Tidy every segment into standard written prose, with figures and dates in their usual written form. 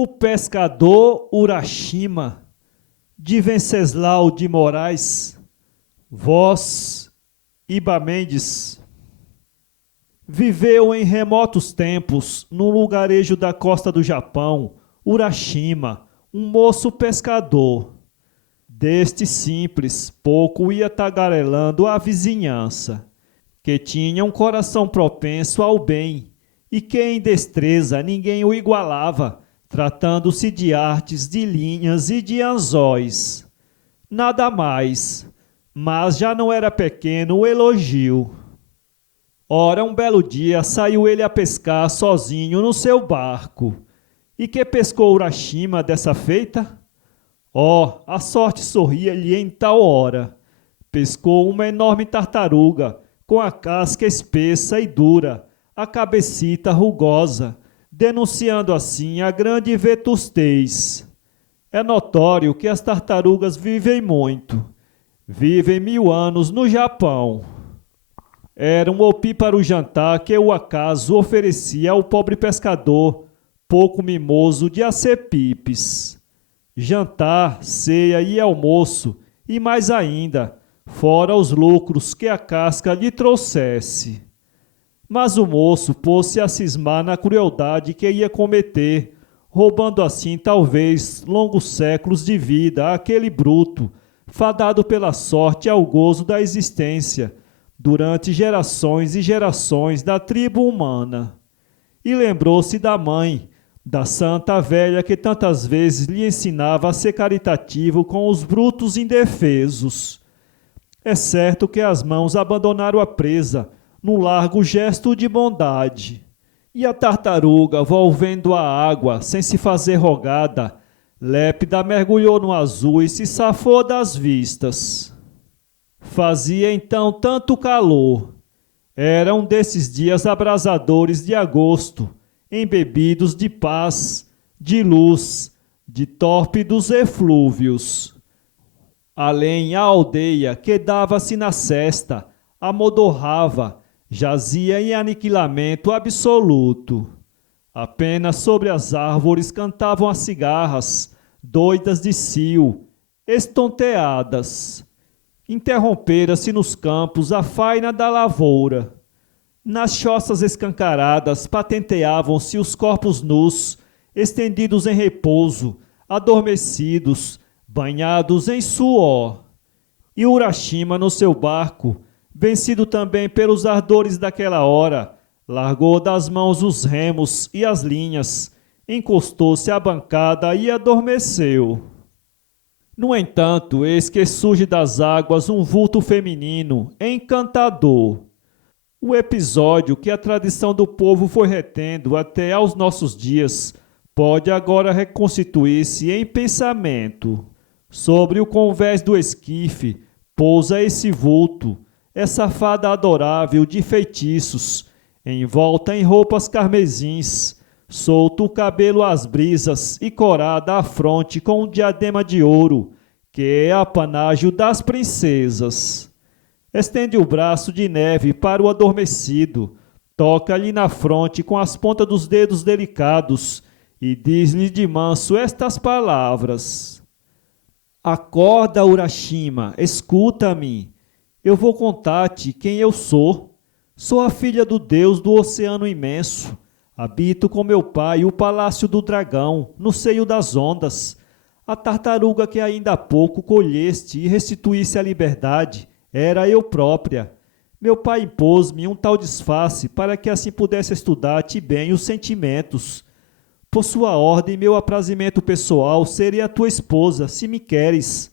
O pescador Urashima, de Venceslau de Moraes, voz Iba Mendes. Viveu em remotos tempos, num lugarejo da costa do Japão, Urashima, um moço pescador. Deste simples, pouco ia tagarelando a vizinhança, que tinha um coração propenso ao bem, e que em destreza ninguém o igualava, tratando-se de artes de linhas e de anzóis. Nada mais, mas já não era pequeno o elogio. Ora, um belo dia saiu ele a pescar sozinho no seu barco. E que pescou Urashima dessa feita? Oh, a sorte sorria-lhe em tal hora. Pescou uma enorme tartaruga, com a casca espessa e dura, a cabecita rugosa, denunciando assim a grande vetustez. É notório que as tartarugas vivem muito. Vivem 1000 anos no Japão. Era um opíparo jantar que o acaso oferecia ao pobre pescador, pouco mimoso de acepipes. Jantar, ceia e almoço, e mais ainda, fora os lucros que a casca lhe trouxesse. Mas o moço pôs-se a cismar na crueldade que ia cometer, roubando assim talvez longos séculos de vida àquele bruto, fadado pela sorte ao gozo da existência, durante gerações e gerações da tribo humana. E lembrou-se da mãe, da santa velha que tantas vezes lhe ensinava a ser caritativo com os brutos indefesos. É certo que as mãos abandonaram a presa, num largo gesto de bondade. E a tartaruga, volvendo a água, sem se fazer rogada, lépida mergulhou no azul e se safou das vistas. Fazia então tanto calor. Era um desses dias abrasadores de agosto, embebidos de paz, de luz, de tórpidos eflúvios. Além a aldeia, que dava-se na sesta, amodorrava, jazia em aniquilamento absoluto. Apenas sobre as árvores cantavam as cigarras, doidas de cio, estonteadas. Interrompera-se nos campos a faina da lavoura. Nas choças escancaradas patenteavam-se os corpos nus, estendidos em repouso, adormecidos, banhados em suor. E Urashima, no seu barco, vencido também pelos ardores daquela hora, largou das mãos os remos e as linhas, encostou-se à bancada e adormeceu. No entanto, eis que surge das águas um vulto feminino, encantador. O episódio que a tradição do povo foi retendo até aos nossos dias pode agora reconstituir-se em pensamento. Sobre o convés do esquife pousa esse vulto, essa fada adorável de feitiços, envolta em roupas carmesins, solto o cabelo às brisas e corada à fronte com um diadema de ouro, que é apanágio das princesas. Estende o braço de neve para o adormecido, toca-lhe na fronte com as pontas dos dedos delicados e diz-lhe de manso estas palavras: Acorda, Urashima, escuta-me. Eu vou contar-te quem eu sou. Sou a filha do Deus do oceano imenso. Habito com meu pai o palácio do dragão, no seio das ondas. A tartaruga que ainda há pouco colheste e restituísse a liberdade, era eu própria. Meu pai impôs-me um tal disfarce para que assim pudesse estudar-te bem os sentimentos. Por sua ordem, meu aprazimento pessoal seria a tua esposa, se me queres.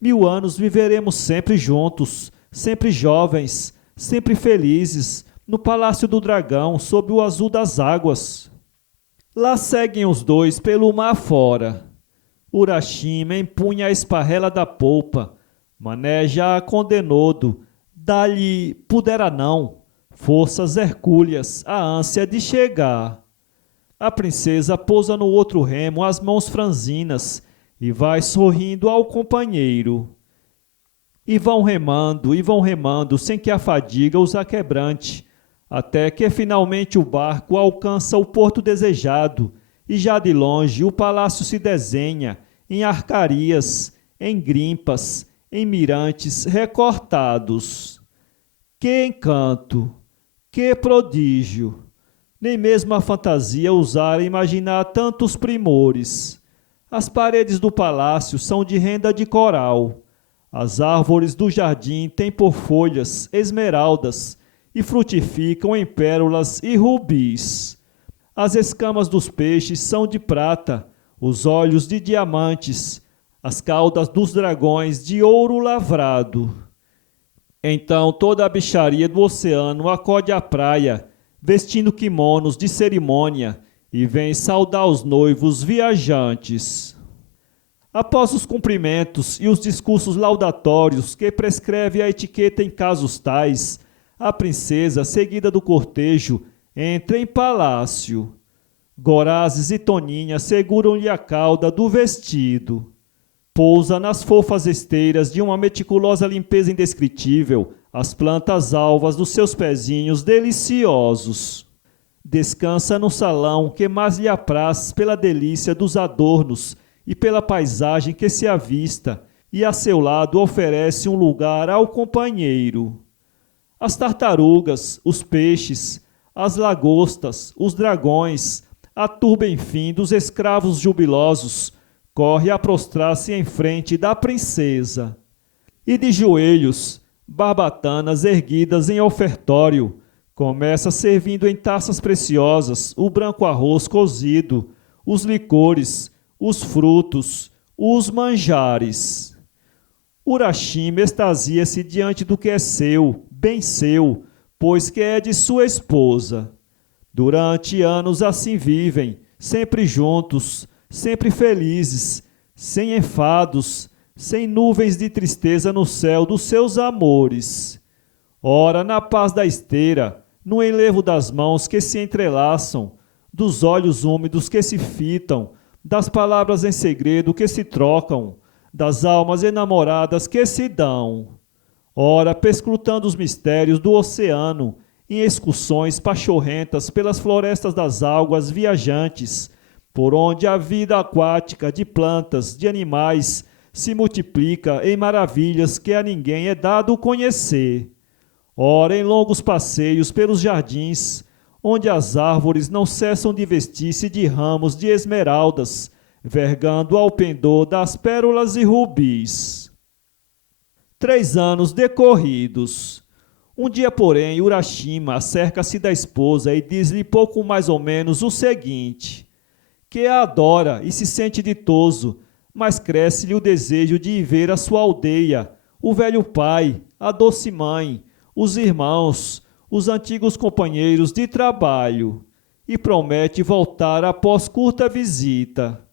1000 anos viveremos sempre juntos, sempre jovens, sempre felizes, no palácio do dragão, sob o azul das águas. Lá seguem os dois pelo mar fora. Urashima empunha a esparrela da polpa, maneja-a com denodo, dá-lhe, pudera não, forças hercúleas, a ânsia de chegar. A princesa pousa no outro remo as mãos franzinas e vai sorrindo ao companheiro. E vão remando, sem que a fadiga os aquebrante, até que finalmente o barco alcança o porto desejado e já de longe o palácio se desenha em arcarias, em grimpas, em mirantes recortados. Que encanto! Que prodígio! Nem mesmo a fantasia ousara imaginar tantos primores. As paredes do palácio são de renda de coral. As árvores do jardim têm por folhas esmeraldas e frutificam em pérolas e rubis. As escamas dos peixes são de prata, os olhos de diamantes, as caudas dos dragões de ouro lavrado. Então toda a bicharia do oceano acode à praia, vestindo quimonos de cerimônia, e vem saudar os noivos viajantes. Após os cumprimentos e os discursos laudatórios que prescreve a etiqueta em casos tais, a princesa, seguida do cortejo, entra em palácio. Gorazes e Toninha seguram-lhe a cauda do vestido. Pousa nas fofas esteiras de uma meticulosa limpeza indescritível as plantas alvas dos seus pezinhos deliciosos. Descansa no salão que mais lhe apraz pela delícia dos adornos e pela paisagem que se avista, e a seu lado oferece um lugar ao companheiro. As tartarugas, os peixes, as lagostas, os dragões, a turba, enfim, dos escravos jubilosos, corre a prostrar-se em frente da princesa. E de joelhos, barbatanas erguidas em ofertório, começa servindo em taças preciosas o branco arroz cozido, os licores, os frutos, os manjares. Urashima extasia-se diante do que é seu, bem seu, pois que é de sua esposa. Durante anos assim vivem, sempre juntos, sempre felizes, sem enfados, sem nuvens de tristeza no céu dos seus amores. Ora, na paz da esteira, no enlevo das mãos que se entrelaçam, dos olhos úmidos que se fitam, das palavras em segredo que se trocam, das almas enamoradas que se dão. Ora, perscrutando os mistérios do oceano, em excursões pachorrentas pelas florestas das águas viajantes, por onde a vida aquática de plantas, de animais, se multiplica em maravilhas que a ninguém é dado conhecer. Ora, em longos passeios pelos jardins, onde as árvores não cessam de vestir-se de ramos de esmeraldas, vergando ao pendor das pérolas e rubis. 3 anos decorridos. Um dia, porém, Urashima acerca-se da esposa e diz-lhe pouco mais ou menos o seguinte: que a adora e se sente ditoso, mas cresce-lhe o desejo de ir ver a sua aldeia, o velho pai, a doce mãe, os irmãos, os antigos companheiros de trabalho, e promete voltar após curta visita.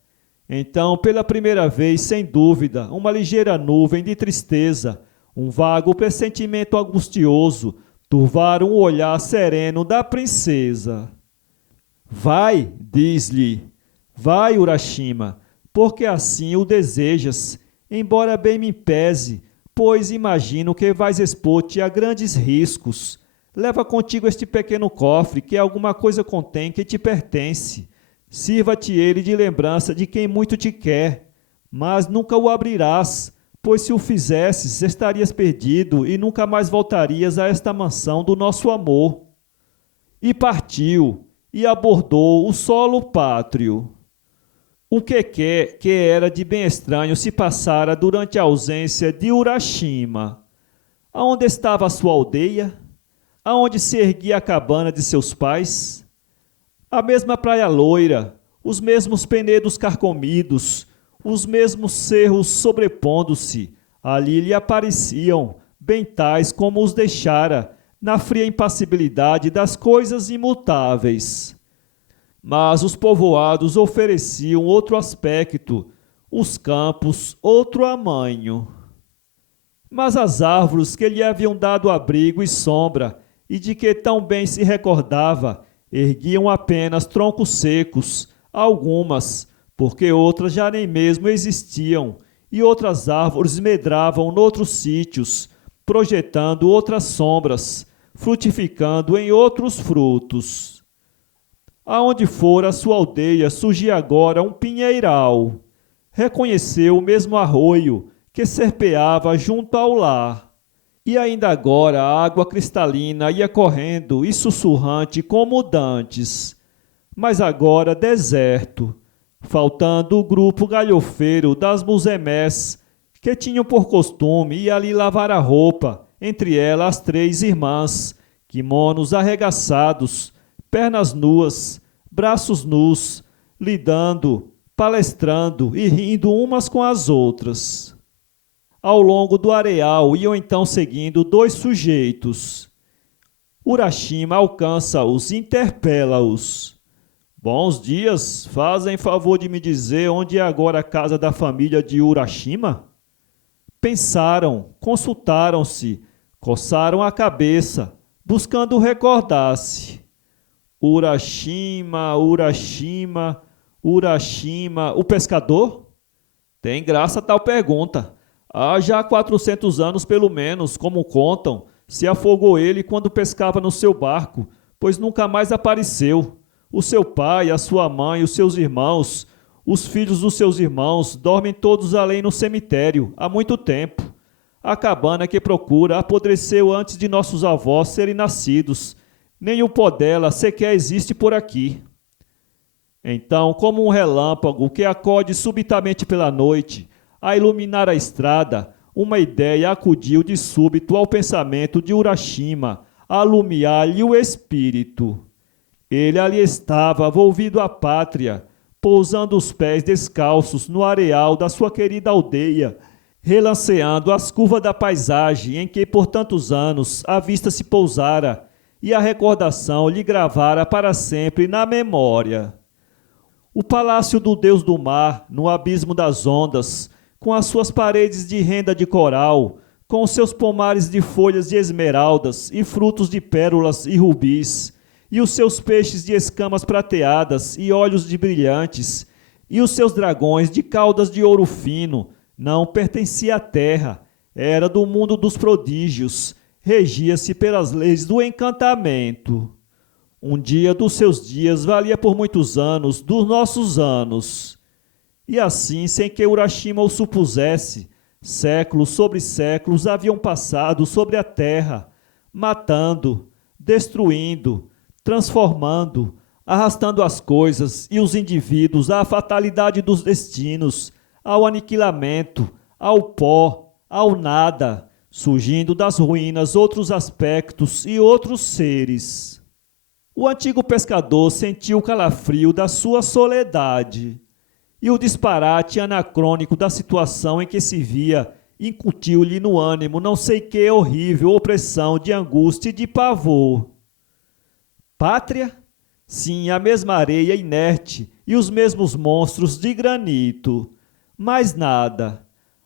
Então, pela primeira vez, sem dúvida, uma ligeira nuvem de tristeza, um vago pressentimento angustioso, turvaram o olhar sereno da princesa. Vai, diz-lhe, vai, Urashima, porque assim o desejas, embora bem me pese, pois imagino que vais expor-te a grandes riscos. Leva contigo este pequeno cofre que alguma coisa contém que te pertence. Sirva-te ele de lembrança de quem muito te quer, mas nunca o abrirás, pois se o fizesses, estarias perdido e nunca mais voltarias a esta mansão do nosso amor. E partiu, e abordou o solo pátrio. O que era de bem estranho se passara durante a ausência de Urashima. Aonde estava a sua aldeia? Aonde se erguia a cabana de seus pais? A mesma praia loira, os mesmos penedos carcomidos, os mesmos cerros sobrepondo-se, ali lhe apareciam, bem tais como os deixara, na fria impassibilidade das coisas imutáveis. Mas os povoados ofereciam outro aspecto, os campos outro amanho. Mas as árvores que lhe haviam dado abrigo e sombra, e de que tão bem se recordava, erguiam apenas troncos secos, algumas, porque outras já nem mesmo existiam, e outras árvores medravam noutros sítios, projetando outras sombras, frutificando em outros frutos. Aonde fora a sua aldeia surgia agora um pinheiral. Reconheceu o mesmo arroio que serpeava junto ao lar. E ainda agora a água cristalina ia correndo e sussurrante como dantes. Mas agora deserto, faltando o grupo galhofeiro das musemés, que tinham por costume ir ali lavar a roupa, entre elas as 3 irmãs, quimonos arregaçados, pernas nuas, braços nus, lidando, palestrando e rindo umas com as outras. Ao longo do areal iam então seguindo 2 sujeitos. Urashima alcança-os e interpela-os. Bons dias, fazem favor de me dizer onde é agora a casa da família de Urashima? Pensaram, consultaram-se, coçaram a cabeça, buscando recordar-se. Urashima, Urashima, Urashima, o pescador? Tem graça tal pergunta. Há já 400 anos pelo menos, como contam, se afogou ele quando pescava no seu barco, pois nunca mais apareceu. O seu pai, a sua mãe, os seus irmãos, os filhos dos seus irmãos, dormem todos além no cemitério, há muito tempo. A cabana que procura apodreceu antes de nossos avós serem nascidos. Nem o pó dela sequer existe por aqui. Então, como um relâmpago que acode subitamente pela noite, a iluminar a estrada, uma ideia acudiu de súbito ao pensamento de Urashima, a alumiar-lhe o espírito. Ele ali estava, volvido à pátria, pousando os pés descalços no areal da sua querida aldeia, relanceando as curvas da paisagem em que por tantos anos a vista se pousara e a recordação lhe gravara para sempre na memória. O palácio do Deus do mar, no abismo das ondas, com as suas paredes de renda de coral, com os seus pomares de folhas de esmeraldas e frutos de pérolas e rubis, e os seus peixes de escamas prateadas e olhos de brilhantes, e os seus dragões de caudas de ouro fino, não pertencia à terra, era do mundo dos prodígios, regia-se pelas leis do encantamento. Um dia dos seus dias valia por muitos anos dos nossos anos. E assim, sem que Urashima o supusesse, séculos sobre séculos haviam passado sobre a terra, matando, destruindo, transformando, arrastando as coisas e os indivíduos à fatalidade dos destinos, ao aniquilamento, ao pó, ao nada, surgindo das ruínas outros aspectos e outros seres. O antigo pescador sentiu o calafrio da sua soledade, e o disparate anacrônico da situação em que se via incutiu-lhe no ânimo não sei que horrível opressão de angústia e de pavor. Pátria? Sim, a mesma areia inerte e os mesmos monstros de granito. Mais nada.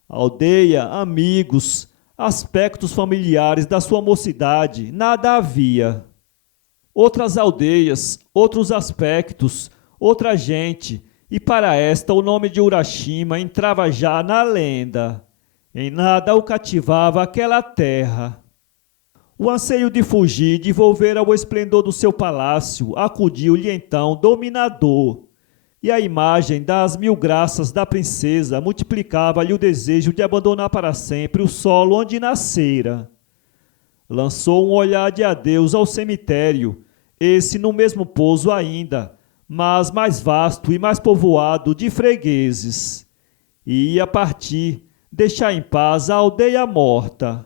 Aldeia, amigos, aspectos familiares da sua mocidade, nada havia. Outras aldeias, outros aspectos, outra gente, e para esta o nome de Urashima entrava já na lenda. Em nada o cativava aquela terra. O anseio de fugir, de volver ao esplendor do seu palácio, acudiu-lhe então dominador. E a imagem das 1000 graças da princesa multiplicava-lhe o desejo de abandonar para sempre o solo onde nascera. Lançou um olhar de adeus ao cemitério, esse no mesmo pouso ainda, mas mais vasto e mais povoado de fregueses. E ia partir, deixar em paz a aldeia morta.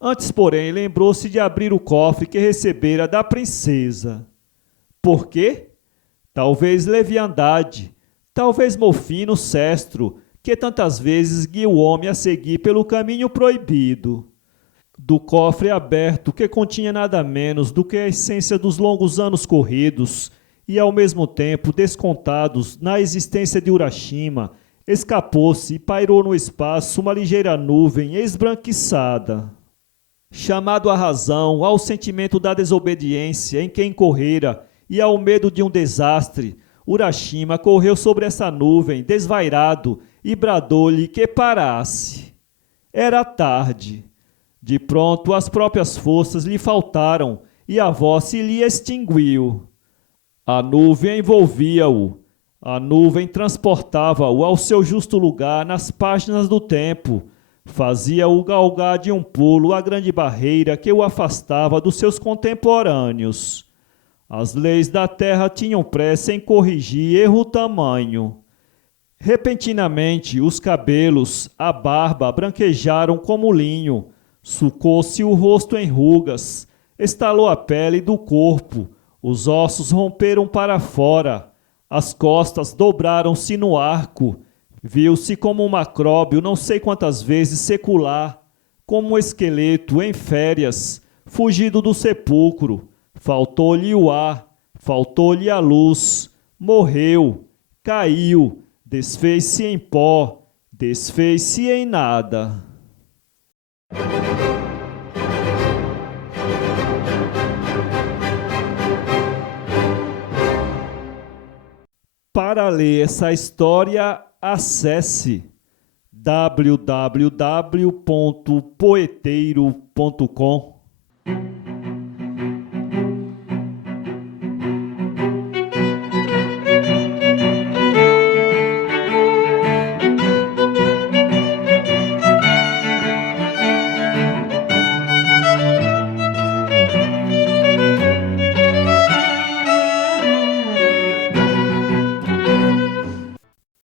Antes, porém, lembrou-se de abrir o cofre que recebera da princesa. Por quê? Talvez leviandade, talvez mofino cestro, que tantas vezes guia o homem a seguir pelo caminho proibido. Do cofre aberto, que continha nada menos do que a essência dos longos anos corridos e, ao mesmo tempo, descontados na existência de Urashima, escapou-se e pairou no espaço uma ligeira nuvem esbranquiçada. Chamado à razão, ao sentimento da desobediência em que incorrera e ao medo de um desastre, Urashima correu sobre essa nuvem, desvairado, e bradou-lhe que parasse. Era tarde. De pronto as próprias forças lhe faltaram e a voz se lhe extinguiu. A nuvem envolvia-o. A nuvem transportava-o ao seu justo lugar nas páginas do tempo. Fazia-o galgar de um pulo a grande barreira que o afastava dos seus contemporâneos. As leis da terra tinham pressa em corrigir erro tamanho. Repentinamente, os cabelos, a barba branquejaram como linho, sulcou-se o rosto em rugas, estalou a pele do corpo, os ossos romperam para fora, as costas dobraram-se no arco, viu-se como um macróbio não sei quantas vezes secular, como um esqueleto em férias, fugido do sepulcro, faltou-lhe o ar, faltou-lhe a luz, morreu, caiu, desfez-se em pó, desfez-se em nada. Para ler essa história, acesse www.poeteiro.com.